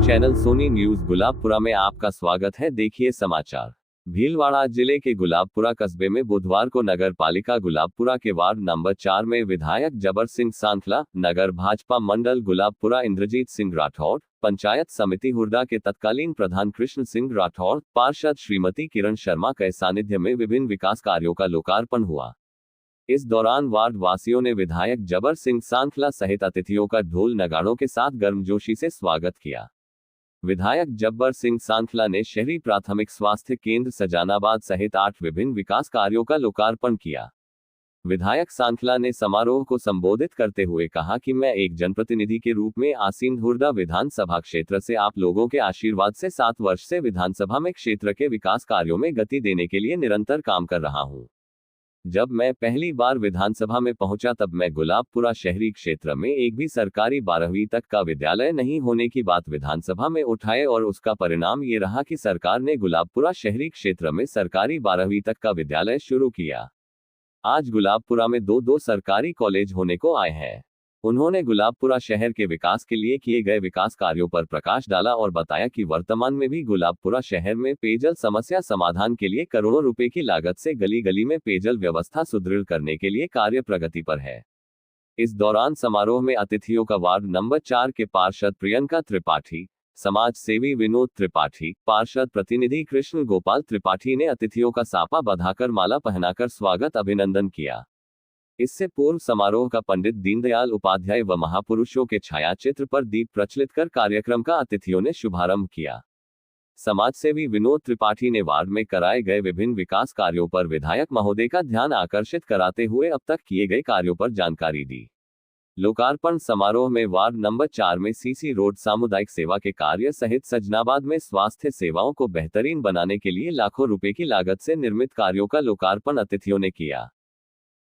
Channel Soni news Gulabpura में आपका स्वागत है। देखिए समाचार। भीलवाड़ा जिले के गुलाबपुरा कस्बे में बुधवार को नगर पालिका गुलाबपुरा के वार्ड नंबर 4 में विधायक जबर सिंह सांथला, नगर भाजपा मंडल गुलाबपुरा इंद्रजीत सिंह राठौड़, पंचायत समिति हुरडा के तत्कालीन प्रधान कृष्ण सिंह राठौड़, पार्षद श्रीमती किरण शर्मा के सानिध्य में विभिन्न विकास कार्यों का लोकार्पण हुआ। इस दौरान वार्ड वासियों ने विधायक जबर सिंह सांथला सहित अतिथियों का ढोल नगाड़ों के साथ गर्मजोशी से स्वागत किया। विधायक जब्बर सिंह सांथला ने शहरी प्राथमिक स्वास्थ्य केंद्र सजानाबाद सहित 8 विभिन्न विकास कार्यों का लोकार्पण किया। विधायक सांथला ने समारोह को संबोधित करते हुए कहा कि मैं एक जनप्रतिनिधि के रूप में आसीन हुरडा विधानसभा क्षेत्र से आप लोगों के आशीर्वाद से 7 वर्ष से विधानसभा में क्षेत्र के विकास कार्यों में गति देने के लिए निरंतर काम कर रहा हूं। जब मैं पहली बार विधानसभा में पहुंचा तब मैं गुलाबपुरा शहरी क्षेत्र में एक भी सरकारी 12वीं तक का विद्यालय नहीं होने की बात विधानसभा में उठाए और उसका परिणाम ये रहा कि सरकार ने गुलाबपुरा शहरी क्षेत्र में सरकारी 12वीं तक का विद्यालय शुरू किया। आज गुलाबपुरा में 2 सरकारी कॉलेज होने को आए हैं। उन्होंने गुलाबपुरा शहर के विकास के लिए किए गए विकास कार्यों पर प्रकाश डाला और बताया कि वर्तमान में भी गुलाबपुरा शहर में पेयजल समस्या समाधान के लिए करोड़ों रुपए की लागत से गली गली में पेयजल व्यवस्था सुदृढ़ करने के लिए कार्य प्रगति पर है। इस दौरान समारोह में अतिथियों का वार्ड नंबर 4 के पार्षद प्रियंका त्रिपाठी, समाज सेवी विनोद त्रिपाठी, पार्षद प्रतिनिधि कृष्ण गोपाल त्रिपाठी ने अतिथियों का साफा बंधाकर माला पहनाकर स्वागत अभिनंदन किया। इससे पूर्व समारोह का पंडित दीनदयाल उपाध्याय व महापुरुषों के छायाचित्र पर दीप प्रज्वलित कर कार्यक्रम का अतिथियों ने शुभारंभ किया। समाजसेवी विनोद त्रिपाठी ने वार्ड में कराए गए विभिन्न विकास कार्यों पर विधायक महोदय का ध्यान आकर्षित कराते हुए अब तक किए गए कार्यों पर जानकारी दी। लोकार्पण समारोह में वार्ड नंबर 4 में सीसी रोड सामुदायिक सेवा के कार्य सहित सजनाबाद में स्वास्थ्य सेवाओं को बेहतरीन बनाने के लिए लाखों रुपए की लागत से निर्मित कार्यों का लोकार्पण अतिथियों ने किया।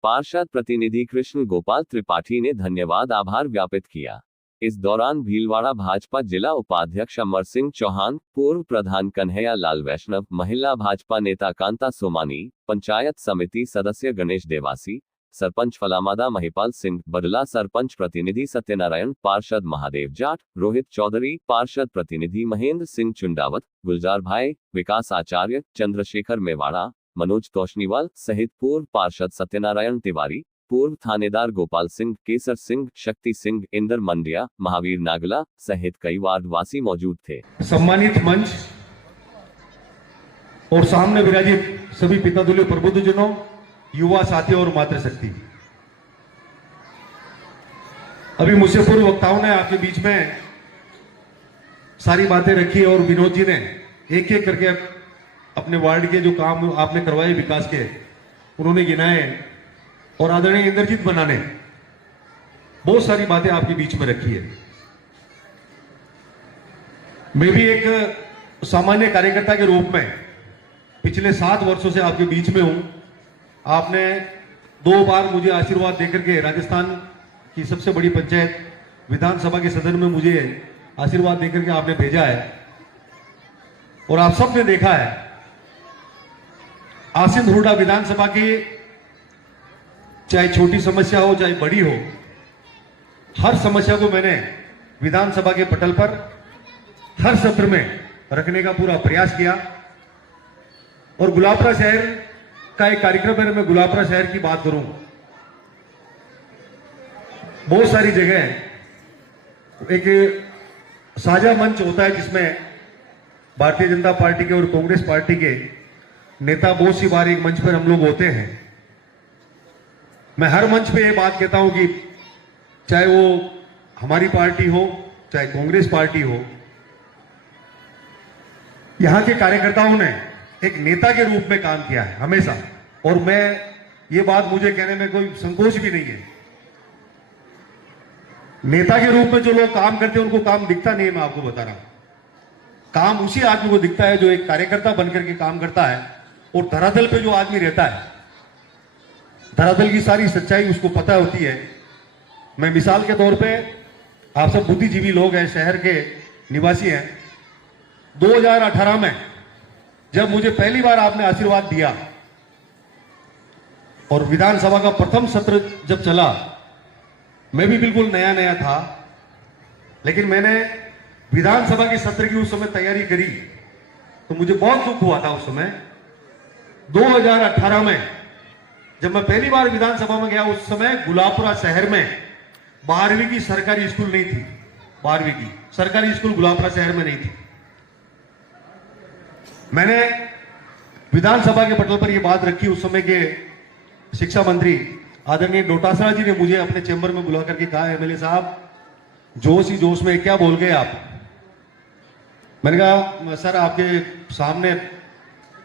पार्षद प्रतिनिधि कृष्ण गोपाल त्रिपाठी ने धन्यवाद आभार ज्ञापित किया। इस दौरान भीलवाड़ा भाजपा जिला उपाध्यक्ष अमर सिंह चौहान, पूर्व प्रधान कन्हैया लाल वैष्णव, महिला भाजपा नेता कांता सोमानी, पंचायत समिति सदस्य गणेश देवासी, सरपंच फलामादा महिपाल सिंह, बडला सरपंच प्रतिनिधि सत्यनारायण, पार्षद महादेव जाट, रोहित चौधरी, पार्षद प्रतिनिधि महेंद्र सिंह चुंडावत, गुलजार भाई, विकास आचार्य, चंद्रशेखर मेवाड़ा, मनोज तोशनीवाल सहित पूर्व पार्षद सत्यनारायण तिवारी, पूर्व थानेदार गोपाल सिंह, केसर सिंह, शक्ति सिंह, इंदर मंडिया, महावीर नागला सहित कई वार्ड वासी मौजूद थे। सम्मानित मंच और सामने विराजित सभी पितातुल्य प्रबुद्धजनों, युवा साथियों और मातृशक्ति, अभी मुझसे पूर्व वक्ताओं ने आपके बीच में सारी बातें रखी और विनोद जी ने एक एक करके अपने वार्ड के जो काम आपने करवाए विकास के उन्होंने गिनाए और आदरणीय इंद्रजीत बना ने बहुत सारी बातें आपके बीच में रखी है। मैं भी एक सामान्य कार्यकर्ता के रूप में पिछले 7 वर्षों से आपके बीच में हूं। आपने 2 बार मुझे आशीर्वाद देकर के राजस्थान की सबसे बड़ी पंचायत विधानसभा के सदन में मुझे आशीर्वाद देकर के आपने भेजा है और आप सबने देखा है आसीन हुरडा विधानसभा की चाहे छोटी समस्या हो चाहे बड़ी हो, हर समस्या को मैंने विधानसभा के पटल पर हर सत्र में रखने का पूरा प्रयास किया। और गुलाबपुरा शहर का एक कार्यक्रम है, मैं गुलाबपुरा शहर की बात करूं, बहुत सारी जगह एक साझा मंच होता है जिसमें भारतीय जनता पार्टी के और कांग्रेस पार्टी के नेता बहुत सी बार एक मंच पर हम लोग होते हैं। मैं हर मंच पे ये बात कहता हूं कि चाहे वो हमारी पार्टी हो चाहे कांग्रेस पार्टी हो, यहां के कार्यकर्ताओं ने एक नेता के रूप में काम किया है हमेशा। और मैं ये बात मुझे कहने में कोई संकोच भी नहीं है, नेता के रूप में जो लोग काम करते हैं उनको काम दिखता नहीं है। मैं आपको बता रहा हूं, काम उसी आदमी को दिखता है जो एक कार्यकर्ता बनकर के काम करता है और धरातल पे जो आदमी रहता है, धरातल की सारी सच्चाई उसको पता होती है। मैं मिसाल के तौर पे, आप सब बुद्धिजीवी लोग हैं, शहर के निवासी हैं। 2018 में जब मुझे पहली बार आपने आशीर्वाद दिया और विधानसभा का प्रथम सत्र जब चला, मैं भी बिल्कुल नया नया था, लेकिन मैंने विधानसभा के सत्र की उस समय तैयारी करी तो मुझे बहुत दुख हुआ था उस समय। 2018 में जब मैं पहली बार विधानसभा में गया, उस समय गुलाबपुरा शहर में 12वीं की सरकारी स्कूल नहीं थी। 12वीं की सरकारी स्कूल गुलाबपुरा शहर में नहीं थी। मैंने विधानसभा के पटल पर यह बात रखी। उस समय के शिक्षा मंत्री आदरणीय डोटासरा जी ने मुझे अपने चैम्बर में बुला करके कहा, एमएलए साहब जोश ही जोश में क्या बोल गए आप। मैंने कहा सर आपके सामने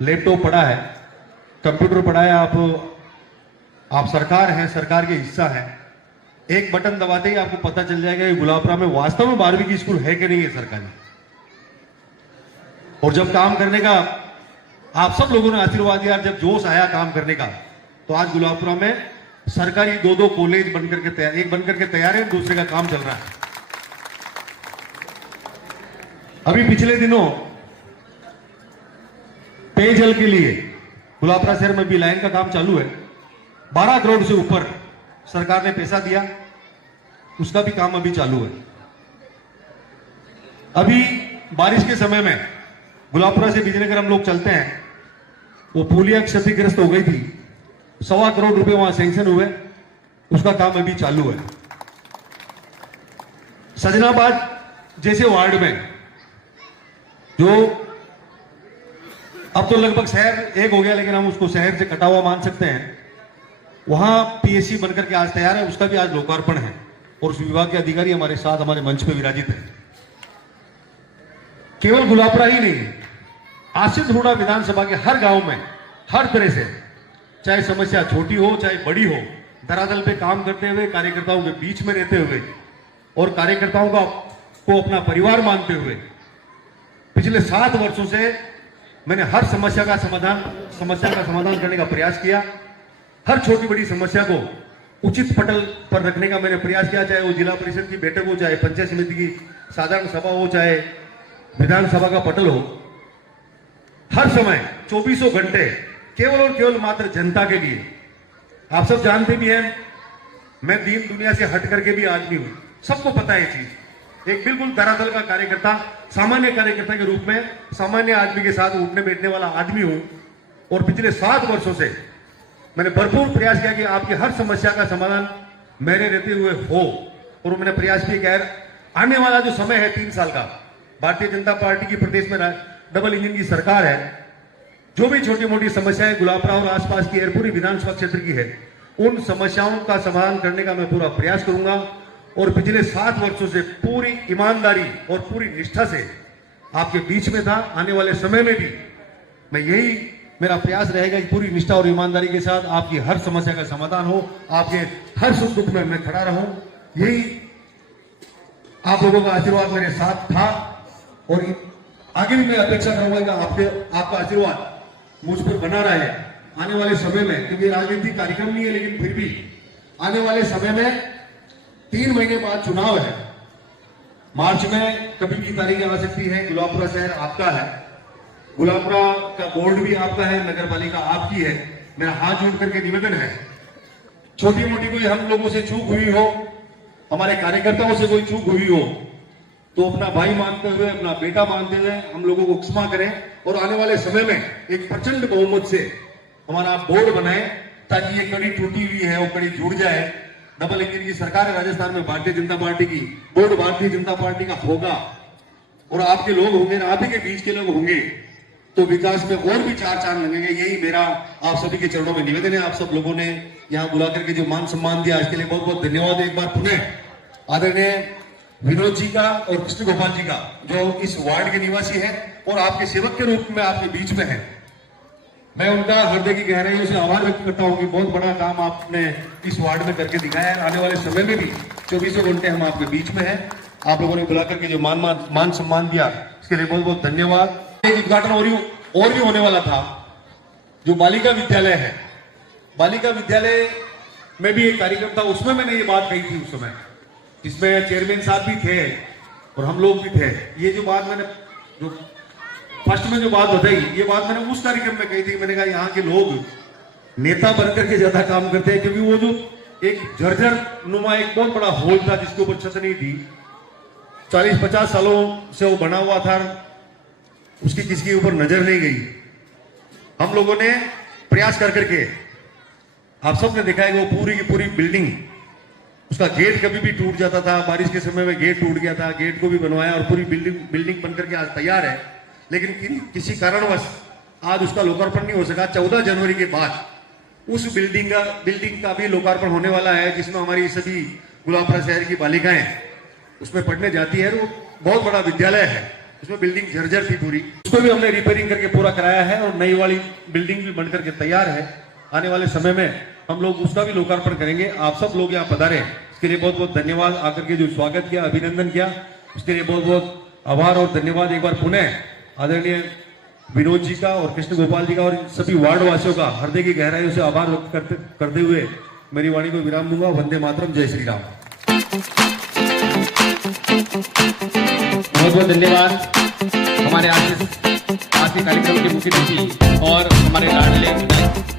लैपटॉप पड़ा है, कंप्यूटर पड़ा है, आप सरकार हैं, सरकार के हिस्सा है। एक बटन दबाते ही आपको पता चल जाएगा कि गुलाबपुरा में वास्तव में 12वीं की स्कूल है कि नहीं है सरकारी। और जब काम करने का आप सब लोगों ने आशीर्वाद दिया, जब जोश आया काम करने का, तो आज गुलाबपुरा में सरकारी 2-2 कॉलेज बनकर के तैयार, एक बनकर के तैयार है, दूसरे का काम चल रहा है। अभी पिछले दिनों पेयजल के लिए गुलाबपुरा शहर में भी लाइन का काम चालू है। 12 करोड़ से ऊपर सरकार ने पैसा दिया, उसका भी काम अभी चालू है। अभी बारिश के समय में गुलाबपुरा से विजयनगर हम लोग चलते हैं, वो पुलिया क्षतिग्रस्त हो गई थी, 1.25 करोड़ रुपए वहां सैंक्शन हुए, उसका काम अभी चालू है। सजनाबाद जैसे वार्ड में जो अब तो लगभग शहर एक हो गया, लेकिन हम उसको शहर से कटा हुआ मान सकते हैं, वहां पीएससी बनकर के आज तैयार है, उसका भी आज लोकार्पण है और उस विभाग के अधिकारी हमारे साथ हमारे मंच पे विराजित है। केवल गुलाबपुरा ही नहीं, आसिफ धुड़ा विधानसभा के हर गांव में हर तरह से, चाहे समस्या छोटी हो चाहे बड़ी हो, धरातल पे काम करते हुए, कार्यकर्ताओं के बीच में रहते हुए और कार्यकर्ताओं को अपना परिवार मानते हुए पिछले 7 वर्षों से मैंने हर समस्या का समाधान करने का प्रयास किया। हर छोटी बड़ी समस्या को उचित पटल पर रखने का मैंने प्रयास किया, चाहे वो जिला परिषद की बैठक हो, चाहे पंचायत समिति की साधारण सभा हो, चाहे विधानसभा का पटल हो। हर समय 24 घंटे केवल और केवल मात्र जनता के लिए। आप सब जानते भी हैं मैं दीन दुनिया से हट करके भी आदमी हूं, सबको पता है ये चीज। एक बिल्कुल धरातल का कार्यकर्ता, सामान्य कार्यकर्ता के रूप में सामान्य आदमी के साथ उठने बैठने वाला आदमी हूं और पिछले 7 वर्षों से मैंने भरपूर प्रयास किया कि आपकी हर समस्या का समाधान मेरे रहते हुए हो। और मैंने प्रयास भी किया, आने वाला जो समय है 3 साल का, भारतीय जनता पार्टी की प्रदेश में डबल इंजन की सरकार है, जो भी छोटी मोटी समस्याएं गुलाबपुरा और आसपास की पूरी विधानसभा क्षेत्र की है, उन समस्याओं का समाधान करने का मैं पूरा प्रयास करूंगा। और पिछले 7 वर्षों से पूरी ईमानदारी और पूरी निष्ठा से आपके बीच में था, आने वाले समय में भी मैं यही मेरा प्रयास रहेगा कि पूरी निष्ठा और ईमानदारी के साथ आपकी हर समस्या का समाधान हो, आपके हर सुख दुख में मैं खड़ा रहूं। यही आप लोगों का आशीर्वाद मेरे साथ था और आगे भी मैं अपेक्षा करूंगा कि आपका आशीर्वाद मुझ पर बना रहे आने वाले समय में, क्योंकि राजनीतिक कार्यक्रम नहीं है, लेकिन फिर भी आने वाले समय में 3 महीने बाद चुनाव है। मार्च में कभी भी तारीखें आ सकती है। गुलाबपुरा शहर आपका है, गुलाबपुरा का बोर्ड भी आपका है, नगर पालिका आपकी है। मेरा हाथ जोड़ करके निवेदन है, छोटी मोटी कोई हम लोगों से चूक हुई हो, हमारे कार्यकर्ताओं से कोई चूक हुई हो, तो अपना भाई मानते हुए, अपना बेटा मानते हुए हम लोगों को क्षमा करें और आने वाले समय में एक प्रचंड बहुमत से हमारा बोर्ड बनाए, ताकि ये कड़ी टूटी हुई है वो कड़ी जुड़ जाए। डबल इंजन की सरकार है राजस्थान में, भारतीय जनता पार्टी की, बोर्ड भारतीय जनता पार्टी का होगा और आपके लोग होंगे, आप ही के बीच के लोग होंगे, तो विकास में और भी 4 चांद लगेंगे। यही मेरा आप सभी के चरणों में निवेदन है। आप सब लोगों ने यहाँ बुला करके जो मान सम्मान दिया, इसके लिए बहुत बहुत धन्यवाद। एक बार पुनः आदरणीय विनोद जी का और कृष्ण गोपाल जी का, जो इस वार्ड के निवासी हैं और आपके सेवक के रूप में आपके बीच में है, मैं उनका हृदय की गहराइयों से आभार व्यक्त करता हूं कि बहुत बड़ा काम आपने इस वार्ड में करके दिखाया है। आने वाले समय में भी 24 घंटे हम आपके बीच में हैं। आप लोगों ने बुला करके जो मान सम्मान दिया, इसके लिए बहुत बहुत धन्यवाद। एक उद्घाटन और भी होने वाला था, जो बालिका विद्यालय है, बालिका विद्यालय में भी एक कार्यक्रम था, उसमें मैंने ये बात कही थी उस समय, जिसमें चेयरमैन साहब भी थे और हम लोग भी थे। ये जो बात मैंने जो फर्स्ट में जो बात बताई, ये बात मैंने उस कार्यक्रम में कही थी। मैंने कहा यहाँ के लोग नेता बनकर के ज्यादा काम करते हैं, क्योंकि वो जो एक जर्जर नुमा एक बहुत बड़ा हॉल था जिसके ऊपर छत नहीं थी, 40-50 सालों से वो बना हुआ था, उसकी किसी के ऊपर नजर नहीं गई। हम लोगों ने प्रयास कर करके, आप सबने देखा है कि वो पूरी की पूरी बिल्डिंग, उसका गेट कभी भी टूट जाता था, बारिश के समय में गेट टूट गया था, गेट को भी बनवाया और पूरी बिल्डिंग बनकर के आज तैयार है। लेकिन किसी कारणवश आज उसका लोकार्पण नहीं हो सका। 14 जनवरी के बाद उस बिल्डिंग का भी लोकार्पण होने वाला है, जिसमें हमारी सभी गुलाबपुरा शहर की बालिकाएं उसमें पढ़ने जाती है। वो बहुत बड़ा विद्यालय है, उसमें बिल्डिंग जर्जर थी पूरी, उसको भी हमने रिपेयरिंग करके पूरा कराया है और नई वाली बिल्डिंग भी बनकर के तैयार है। आने वाले समय में हम लोग उसका भी लोकार्पण करेंगे। आप सब लोग यहाँ पधारे, इसके लिए बहुत बहुत धन्यवाद। आकर के जो स्वागत किया, अभिनंदन किया, उसके लिए बहुत बहुत आभार और धन्यवाद। एक बार पुनः आदरणीय विनोद जी का और कृष्ण गोपाल जी का और सभी वार्ड वासियों का हृदय की गहराइयों से आभार व्यक्त करते हुए मेरी वाणी को विराम दूंगा। वंदे मातरम, जय श्री राम। बहुत बहुत धन्यवाद हमारे आज के कार्यक्रम के मुख्य अतिथि और हमारे लाडले